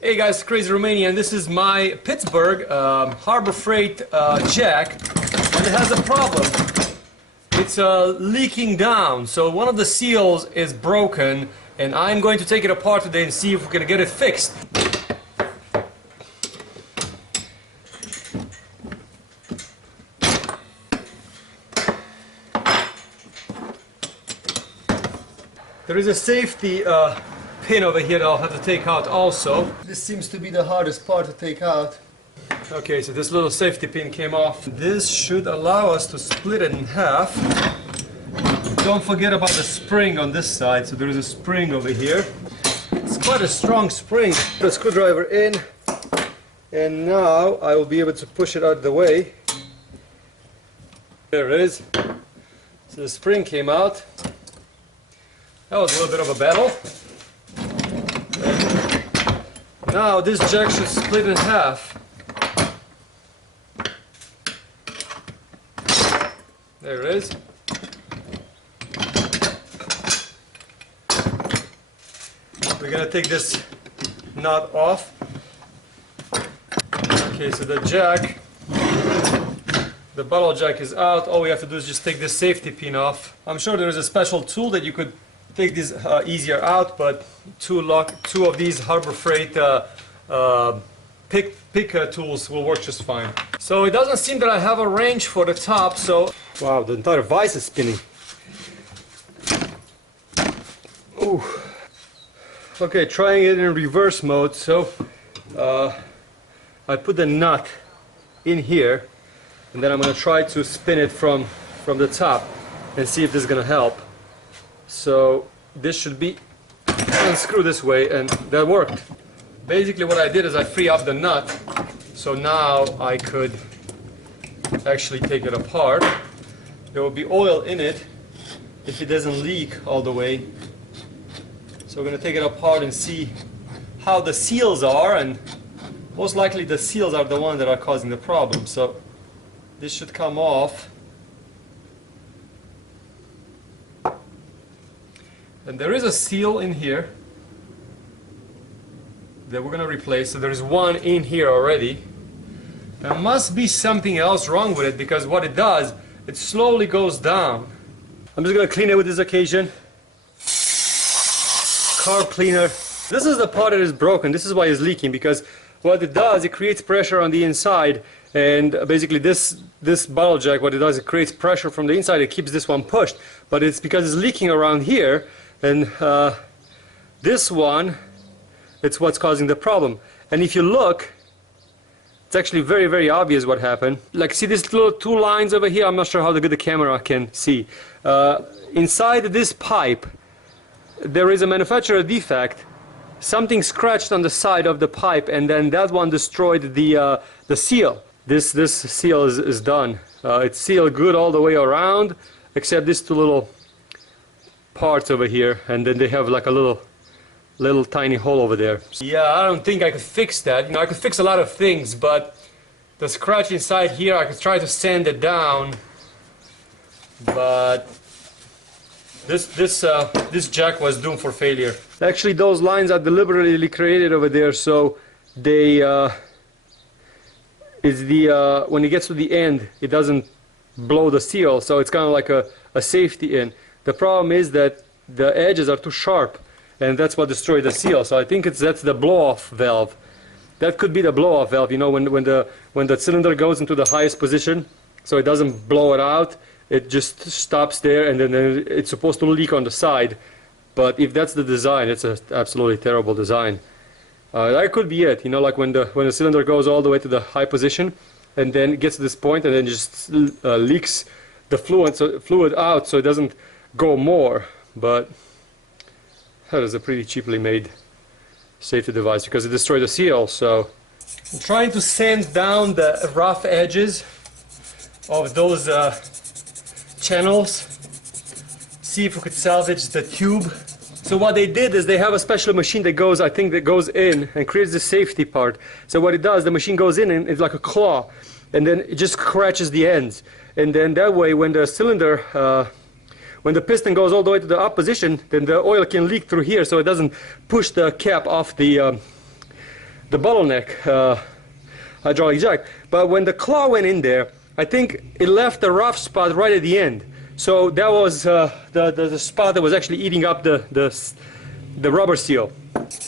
Hey guys, Crazy Romanian. This is my Pittsburgh Harbor Freight jack, and it has a problem. It's leaking down, so one of the seals is broken, and I'm going to take it apart today and see if we can get it fixed. There is a safety pin over here that I'll have to take out also. This seems to be the hardest part to take out. Okay, so this little safety pin came off. This should allow us to split it in half. Don't forget about the spring on this side. So there is a spring over here. It's quite a strong spring. Put a screwdriver in, and now I will be able to push it out of the way. There it is. So the spring came out. That was a little bit of a battle. Now this jack should split in half. There it is. We're gonna take this nut off. Okay, so the jack, the bottle jack is out. All we have to do is just take this safety pin off. I'm sure there is a special tool that you could take this easier out, but two of these Harbor Freight pick tools will work just fine. So it doesn't seem that I have a wrench for the top, so... Wow, the entire vise is spinning. Ooh. Okay, trying it in reverse mode, so I put the nut in here, and then I'm going to try to spin it from the top and see if this is going to help. So this should be unscrewed this way, and that worked. Basically what I did is I free up the nut, so now I could actually take it apart. There will be oil in it if it doesn't leak all the way. So we're going to take it apart and see how the seals are, and most likely the seals are the ones that are causing the problem. So this should come off. And there is a seal in here that we're going to replace. So there's one in here already. There must be something else wrong with it, because what it does, it slowly goes down. I'm just going to clean it with this occasion. Carb cleaner. This is the part that is broken. This is why it's leaking, because what it does, it creates pressure on the inside, and basically this bottle jack, what it does, it creates pressure from the inside. It keeps this one pushed, but it's because it's leaking around here. And this one, it's what's causing the problem. And if you look, it's actually very, very obvious what happened. Like, see these little two lines over here? I'm not sure how good the camera can see. Inside this pipe, there is a manufacturer defect. Something scratched on the side of the pipe, and then that one destroyed the seal. This seal is done. It's sealed good all the way around, except these two little parts over here, and then they have like a little tiny hole over there. Yeah, I don't think I could fix that. You know, I could fix a lot of things, but the scratch inside here, I could try to sand it down, but this jack was doomed for failure. Actually, those lines are deliberately created over there, so they when it gets to the end, it doesn't blow the seal, so it's kind of like a safety in. The problem is that the edges are too sharp, and that's what destroyed the seal. So I think that's the blow-off valve. That could be the blow-off valve. You know, when the cylinder goes into the highest position, so it doesn't blow it out, it just stops there, and then it's supposed to leak on the side. But if that's the design, it's an absolutely terrible design. That could be it. You know, like when the cylinder goes all the way to the high position, and then it gets to this point, and then just leaks the fluid out, so it doesn't go more. But that is a pretty cheaply made safety device, because it destroyed the seal. So I'm trying to sand down the rough edges of those channels, see if we could salvage the tube. So what they did is they have a special machine that goes, I think, that goes in and creates the safety part. So what it does, the machine goes in and it's like a claw, and then it just scratches the ends, and then that way when the cylinder when the piston goes all the way to the up position, then the oil can leak through here, so it doesn't push the cap off the the bottleneck hydraulic jack. But when the claw went in there, I think it left a rough spot right at the end. So that was the spot that was actually eating up the rubber seal.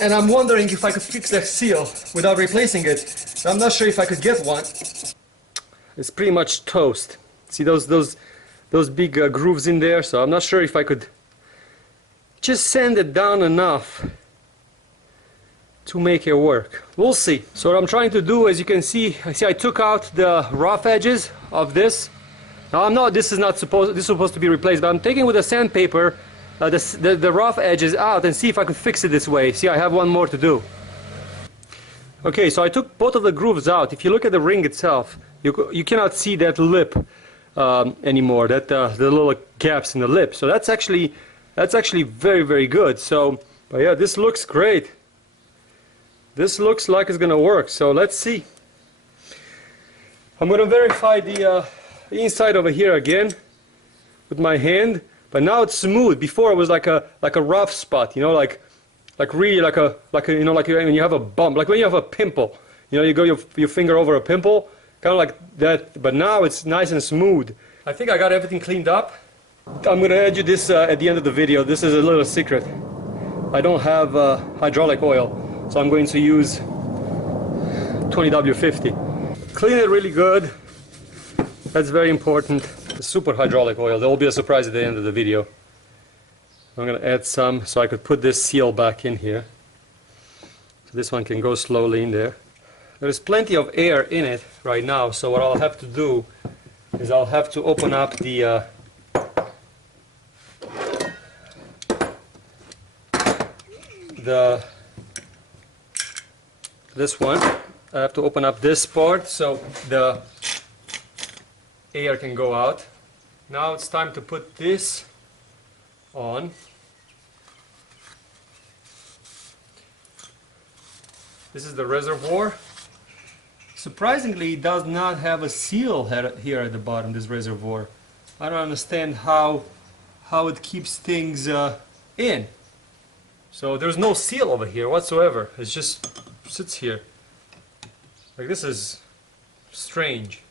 And I'm wondering if I could fix that seal without replacing it. I'm not sure if I could get one. It's pretty much toast. See those big grooves in there? So I'm not sure if I could just sand it down enough to make it work. We'll see. So what I'm trying to do, as you can see, I took out the rough edges of this. Now this is supposed to be replaced, but I'm taking with a sandpaper the rough edges out and see if I could fix it this way. See, I have one more to do. Okay, so I took both of the grooves out. If you look at the ring itself, you cannot see that lip anymore, the little gaps in the lip. So that's actually very, very good. So, but yeah, this looks great. This looks like it's gonna work. So let's see. I'm gonna verify the inside over here again with my hand. But now it's smooth. Before it was like a rough spot, you know, like really like a you know, like when you have a bump, like when you have a pimple, you know, you go your finger over a pimple, kind of like that. But now it's nice and smooth. I think I got everything cleaned up. I'm gonna add you this at the end of the video. This is a little secret. I don't have hydraulic oil, so I'm going to use 20W50. Clean it really good. That's very important. Super hydraulic oil. There will be a surprise at the end of the video. I'm going to add some so I could put this seal back in here. So this one can go slowly in there. There's plenty of air in it right now, so what I'll have to do is I'll have to open up this one. I have to open up this part so the air can go out. Now it's time to put this on. This is the reservoir. Surprisingly, it does not have a seal here at the bottom, this reservoir. I don't understand how it keeps things in. So there's no seal over here whatsoever. It just sits here. Like, this is strange.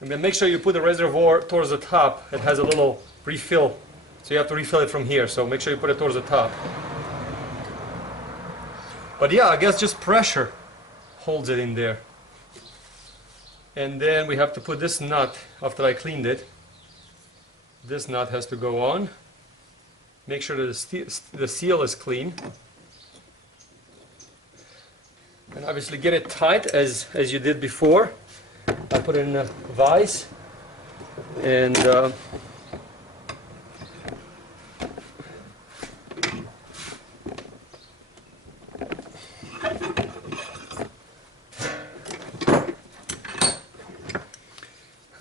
And then make sure you put the reservoir towards the top. It has a little refill, so you have to refill it from here. So make sure you put it towards the top. But yeah, I guess just pressure holds it in there. And then we have to put this nut after I cleaned it. This nut has to go on. Make sure that the seal is clean. And obviously get it tight as you did before. I put it in a vise and I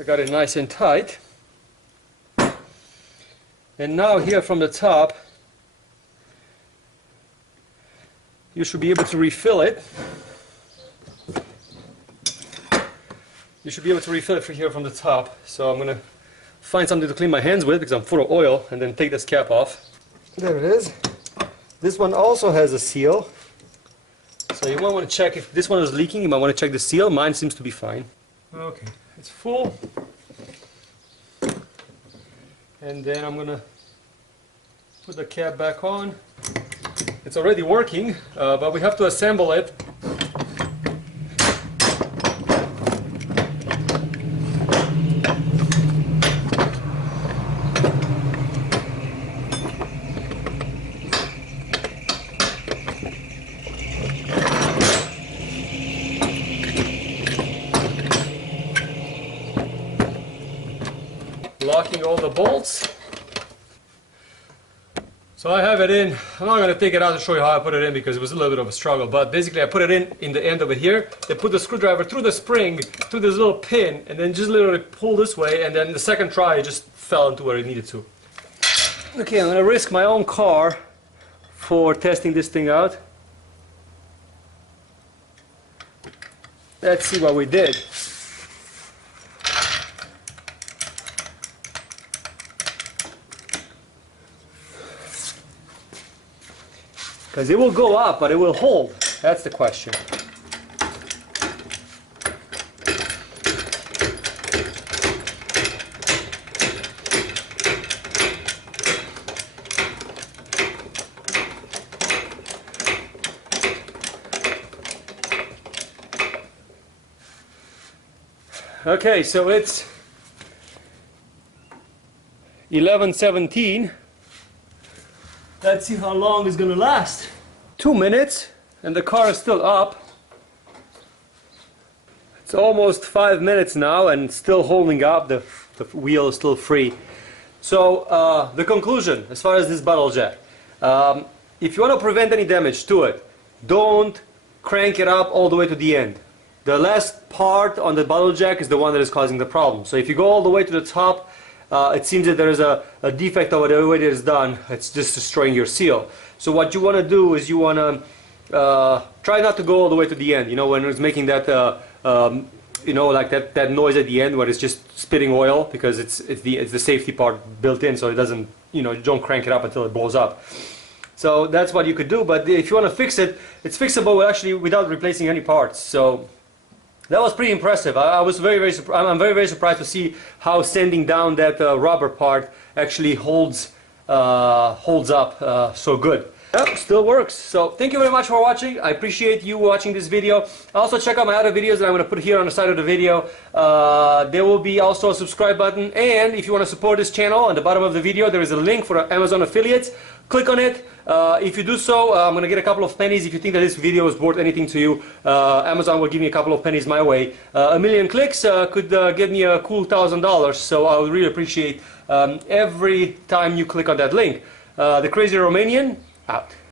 got it nice and tight. And now here from the top you should be able to refill it. You should be able to refill it from here from the top. So I'm going to find something to clean my hands with because I'm full of oil, and then take this cap off. There it is. This one also has a seal. So you might want to check if this one is leaking. You might want to check the seal. Mine seems to be fine. Okay, it's full. And then I'm going to put the cap back on. It's already working, but we have to assemble it. Locking all the bolts. So I have it in. I'm not going to take it out to show you how I put it in because it was a little bit of a struggle, but basically I put it in the end over here. They put the screwdriver through the spring, through this little pin, and then just literally pull this way, and then the second try it just fell into where it needed to. Okay, I'm going to risk my own car for testing this thing out. Let's see what we did. Because it will go up, but it will hold. That's the question. Okay, so it's 11:17. Let's see how long it's gonna last. 2 minutes, and the car is still up. It's almost 5 minutes now, and still holding up. The wheel is still free. So the conclusion, as far as this bottle jack, if you want to prevent any damage to it, don't crank it up all the way to the end. The last part on the bottle jack is the one that is causing the problem. So if you go all the way to the top, it seems that there is a defect of the way it is done. It's just destroying your seal. So what you want to do is you want to try not to go all the way to the end. You know, when it's making that, you know, like that noise at the end where it's just spitting oil, because it's the safety part built in, so it doesn't, you know, you don't crank it up until it blows up. So that's what you could do. But if you want to fix it, it's fixable actually without replacing any parts. So that was pretty impressive. I was I'm very surprised to see how sanding down that rubber part actually holds up so good. Yep, still works. So thank you very much for watching. I appreciate you watching this video. Also check out my other videos that I'm going to put here on the side of the video. There will be also a subscribe button, and if you want to support this channel, on the bottom of the video there is a link for Amazon affiliates. Click on it. If you do so, I'm going to get a couple of pennies. If you think that this video is worth anything to you, Amazon will give me a couple of pennies my way. A million clicks could get me a cool $1,000, so I would really appreciate every time you click on that link. The Crazy Romanian, out.